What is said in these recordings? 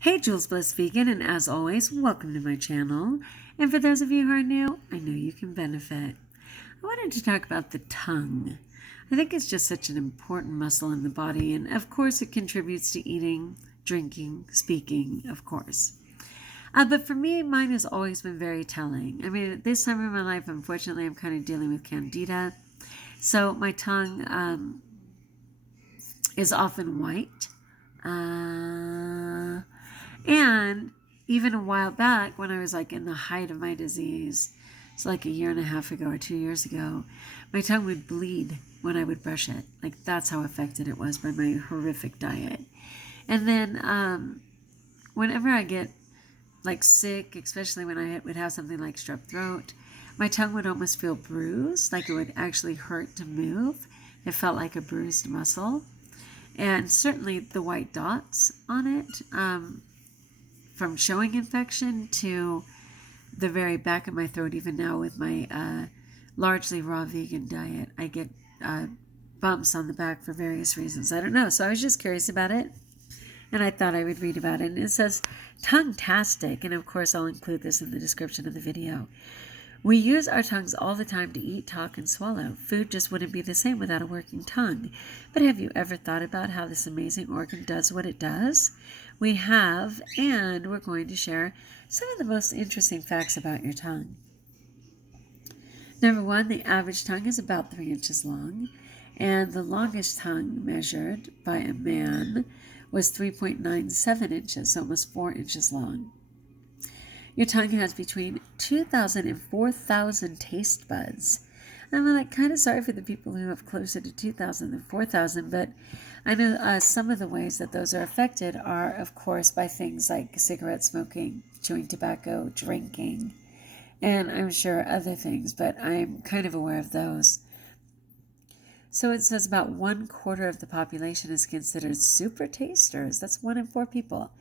Hey, JulesBlessedVegan, and as always, welcome to my channel. And for those of you who are new, I know you can benefit. I wanted to talk about the tongue. I think it's just such an important muscle in the body, and of course it contributes to eating, drinking, speaking, of course. But for me, mine has always been very telling. I mean, at this time in my life, unfortunately, I'm kind of dealing with Candida. So my tongue is often white. And even a while back, when I was like in the height of my disease, it's like a year and a half ago or 2 years ago, my tongue would bleed when I would brush it. Like, that's how affected it was by my horrific diet. And then whenever I get like sick, especially when I would have something like strep throat, my tongue would almost feel bruised, like it would actually hurt to move. It felt like a bruised muscle. And certainly the white dots on it, from showing infection to the very back of my throat, even now with my largely raw vegan diet, I get bumps on the back for various reasons. I don't know. So I was just curious about it, and I thought I would read about it. And it says, tongue-tastic, and of course I'll include this in the description of the video. We use our tongues all the time to eat, talk, and swallow. Food just wouldn't be the same without a working tongue. But have you ever thought about how this amazing organ does what it does? We have, and we're going to share some of the most interesting facts about your tongue. Number one, the average tongue is about 3 inches long, and the longest tongue measured by a man was 3.97 inches, so almost 4 inches long. Your tongue has between 2,000 and 4,000 taste buds. I'm like kind of sorry for the people who have closer to 2,000 than 4,000, but I know some of the ways that those are affected are, of course, by things like cigarette smoking, chewing tobacco, drinking, and I'm sure other things, but I'm kind of aware of those. So it says about 1/4 of the population is considered super tasters. That's 1 in 4 people.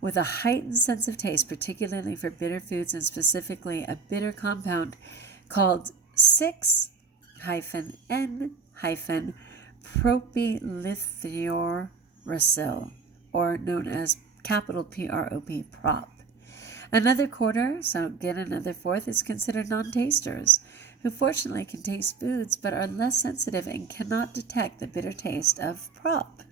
With a heightened sense of taste, particularly for bitter foods, and specifically a bitter compound called 6-N-propylithiuracil, or known as capital P-R-O-P, prop. Another quarter, so again another fourth, is considered non-tasters, who fortunately can taste foods but are less sensitive and cannot detect the bitter taste of prop.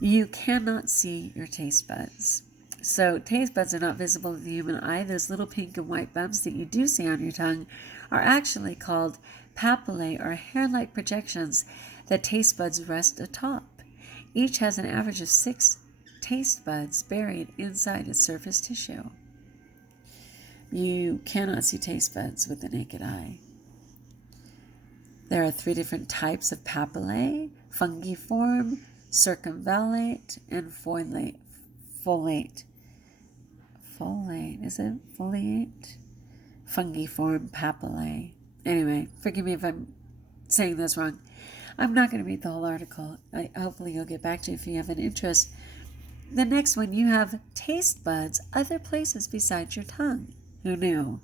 You cannot see your taste buds. So taste buds are not visible to the human eye. Those little pink and white bumps that you do see on your tongue are actually called papillae, or hair-like projections that taste buds rest atop. Each has an average of 6 taste buds buried inside its surface tissue. You cannot see taste buds with the naked eye. There are 3 different types of papillae: fungiform, circumvallate, and folate. Is it foliate? Fungiform papillae. Anyway, forgive me if I'm saying this wrong. I'm not going to read the whole article. Hopefully you'll get back to it if you have an interest. The next one, you have taste buds other places besides your tongue. Who knew?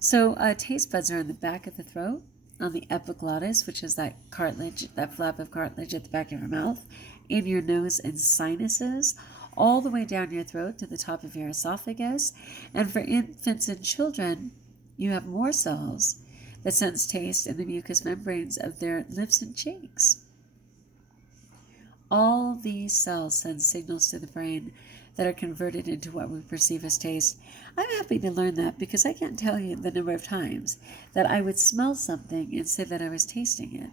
So taste buds are in the back of the throat, on the epiglottis, which is that cartilage, that flap of cartilage at the back of your mouth, in your nose and sinuses, all the way down your throat to the top of your esophagus. And for infants and children, you have more cells that sense taste in the mucous membranes of their lips and cheeks. All these cells send signals to the brain that are converted into what we perceive as taste. I'm happy to learn that, because I can't tell you the number of times that I would smell something and say that I was tasting it.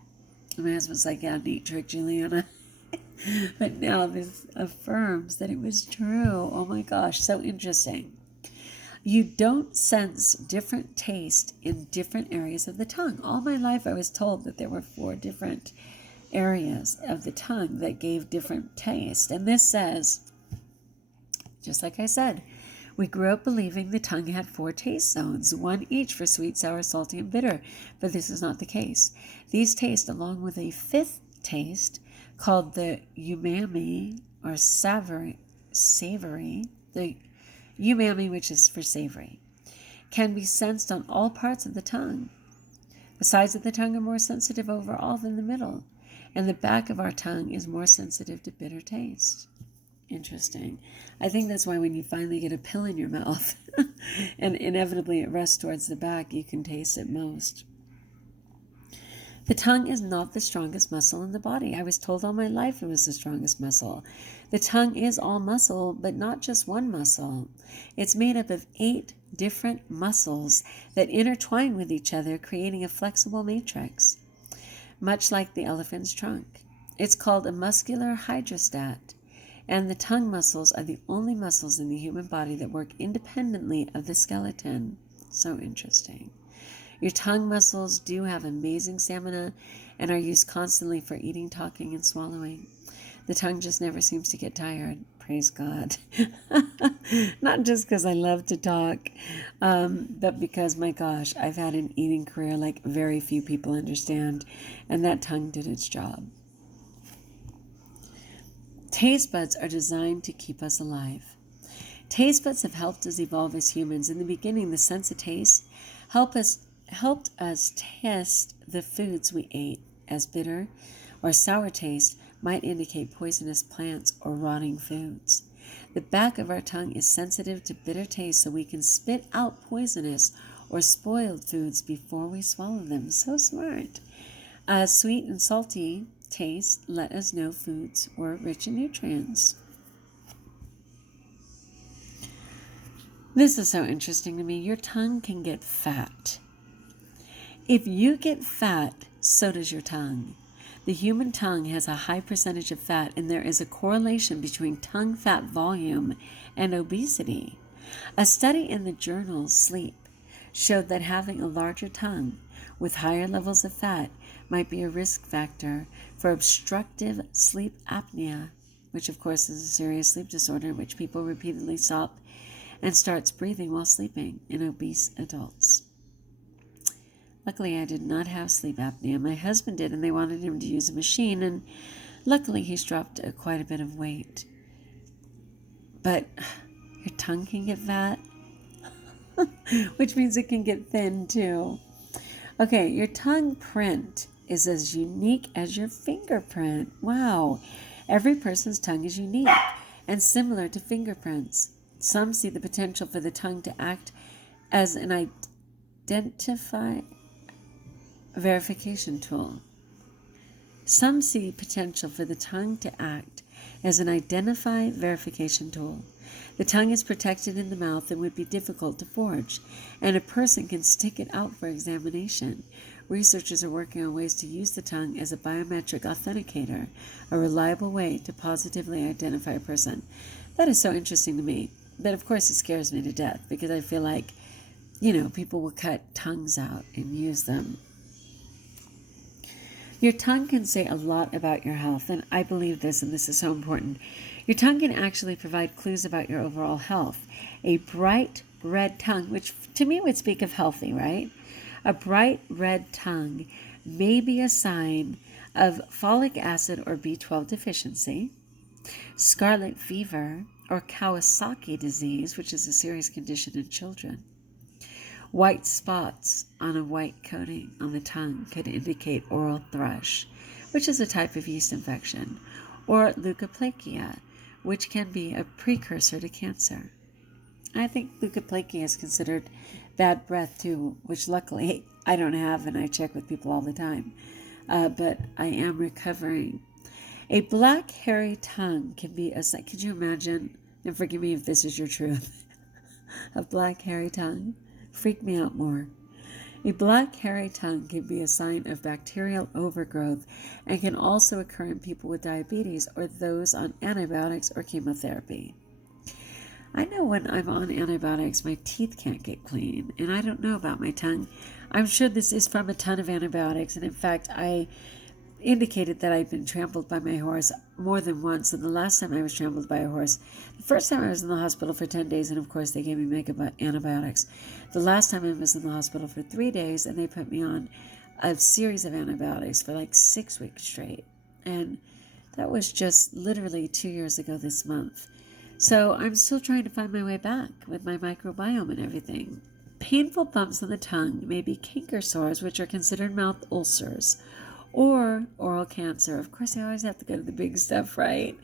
And my husband's like, yeah, neat trick, Juliana. But now this affirms that it was true. Oh my gosh, so interesting. You don't sense different taste in different areas of the tongue. All my life I was told that there were 4 different areas of the tongue that gave different taste. And this says, just like I said, we grew up believing the tongue had 4 taste zones, 1 each for sweet, sour, salty, and bitter. But this is not the case. These tastes, along with a 5th taste called the umami, or savory, the umami, which is for savory, can be sensed on all parts of the tongue. The sides of the tongue are more sensitive overall than the middle, and the back of our tongue is more sensitive to bitter taste. Interesting. I think that's why when you finally get a pill in your mouth and inevitably it rests towards the back, you can taste it most. The tongue is not the strongest muscle in the body. I was told all my life it was the strongest muscle. The tongue is all muscle, but not just one muscle. It's made up of 8 different muscles that intertwine with each other, creating a flexible matrix, much like the elephant's trunk. It's called a muscular hydrostat, and the tongue muscles are the only muscles in the human body that work independently of the skeleton. So interesting. Your tongue muscles do have amazing stamina and are used constantly for eating, talking, and swallowing. The tongue just never seems to get tired. Praise God. Not just because I love to talk, but because, my gosh, I've had an eating career like very few people understand, and that tongue did its job. Taste buds are designed to keep us alive. Taste buds have helped us evolve as humans. In the beginning, the sense of taste helped us test the foods we ate, as bitter or sour taste might indicate poisonous plants or rotting foods. The back of our tongue is sensitive to bitter taste, so we can spit out poisonous or spoiled foods before we swallow them. So smart. Sweet and salty taste let us know foods were rich in nutrients. This is so interesting to me. Your tongue can get fat. If you get fat, so does your tongue. The human tongue has a high percentage of fat, and there is a correlation between tongue fat volume and obesity. A study in the journal Sleep showed that having a larger tongue with higher levels of fat might be a risk factor for obstructive sleep apnea, which of course is a serious sleep disorder in which people repeatedly stop and starts breathing while sleeping in obese adults. Luckily, I did not have sleep apnea. My husband did, and they wanted him to use a machine, and luckily he's dropped quite a bit of weight. But your tongue can get fat, which means it can get thin too. Okay, your tongue print is as unique as your fingerprint. Wow. Every person's tongue is unique and similar to fingerprints. Some see the potential for the tongue to act as an verification tool. Some see potential for the tongue to act as an identify verification tool. The tongue is protected in the mouth and would be difficult to forge, and a person can stick it out for examination. Researchers are working on ways to use the tongue as a biometric authenticator, a reliable way to positively identify a person. That is so interesting to me. But of course it scares me to death, because I feel like, people will cut tongues out and use them. Your tongue can say a lot about your health, and I believe this, and this is so important. Your tongue can actually provide clues about your overall health. A bright red tongue, which to me would speak of healthy, right? A bright red tongue may be a sign of folic acid or B12 deficiency, scarlet fever, or Kawasaki disease, which is a serious condition in children. White spots on a white coating on the tongue could indicate oral thrush, which is a type of yeast infection, or leukoplakia, which can be a precursor to cancer. I think leukoplakia is considered bad breath too, which luckily I don't have, and I check with people all the time, but I am recovering. A black hairy tongue can be could you imagine, and forgive me if this is your truth, a black hairy tongue? Freak me out more. A black hairy tongue can be a sign of bacterial overgrowth and can also occur in people with diabetes or those on antibiotics or chemotherapy. I know when I'm on antibiotics, my teeth can't get clean, and I don't know about my tongue. I'm sure this is from a ton of antibiotics, and in fact, I indicated that I'd been trampled by my horse more than once, and the last time I was trampled by a horse, the first time I was in the hospital for 10 days, and of course they gave me mega antibiotics. The last time I was in the hospital for 3 days, and they put me on a series of antibiotics for like 6 weeks straight, and that was just literally 2 years ago this month. So I'm still trying to find my way back with my microbiome and everything. Painful bumps on the tongue may be canker sores, which are considered mouth ulcers, or oral cancer. Of course, I always have to go to the big stuff, right?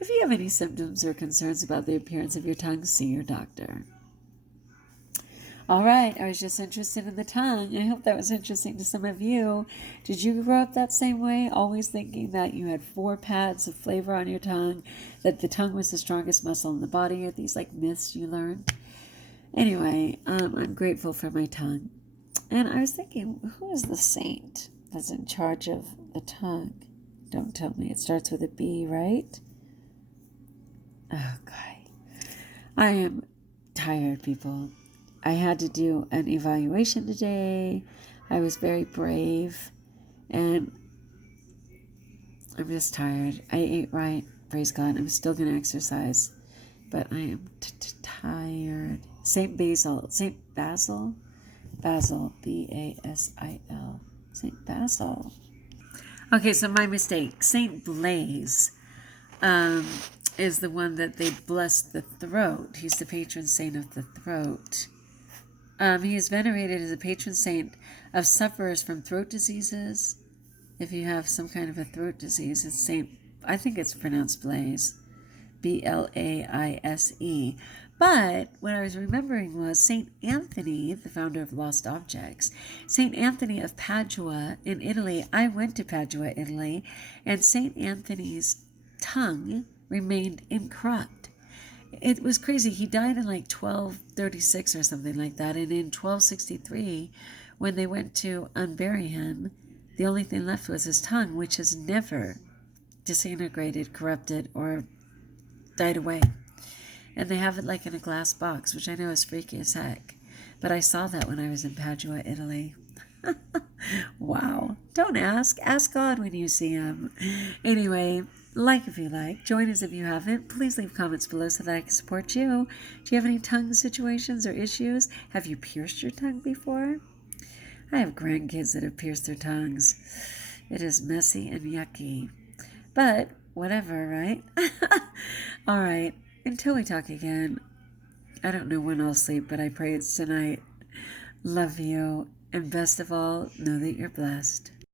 If you have any symptoms or concerns about the appearance of your tongue, see your doctor. All right, I was just interested in the tongue. I hope that was interesting to some of you. Did you grow up that same way, always thinking that you had 4 pads of flavor on your tongue, that the tongue was the strongest muscle in the body? Are these like myths you learned? Anyway, I'm grateful for my tongue. And I was thinking, who is the saint that's in charge of the tongue? Don't tell me. It starts with a B, right? Okay. I am tired, people. I had to do an evaluation today. I was very brave, and I'm just tired. I ate right, praise God. I'm still going to exercise, but I am tired. Saint Basil, Basil, B-A-S-I-L, Saint Basil. Okay, so my mistake. Saint Blaise is the one that they bless the throat. He's the patron saint of the throat. He is venerated as a patron saint of sufferers from throat diseases. If you have some kind of a throat disease, it's I think it's pronounced Blaise, B-L-A-I-S-E. But what I was remembering was Saint Anthony, the founder of Lost Objects. Saint Anthony of Padua in Italy. I went to Padua, Italy, and Saint Anthony's tongue remained incorrupt. It was crazy. He died in like 1236 or something like that. And in 1263, when they went to unbury him, the only thing left was his tongue, which has never disintegrated, corrupted, or died away. And they have it like in a glass box, which I know is freaky as heck. But I saw that when I was in Padua, Italy. Wow. Don't ask. Ask God when you see him. Anyway, like if you like. Join us if you haven't. Please leave comments below so that I can support you. Do you have any tongue situations or issues? Have you pierced your tongue before? I have grandkids that have pierced their tongues. It is messy and yucky. But whatever, right? All right. Until we talk again. I don't know when I'll sleep, but I pray it's tonight. Love you. And best of all, know that you're blessed.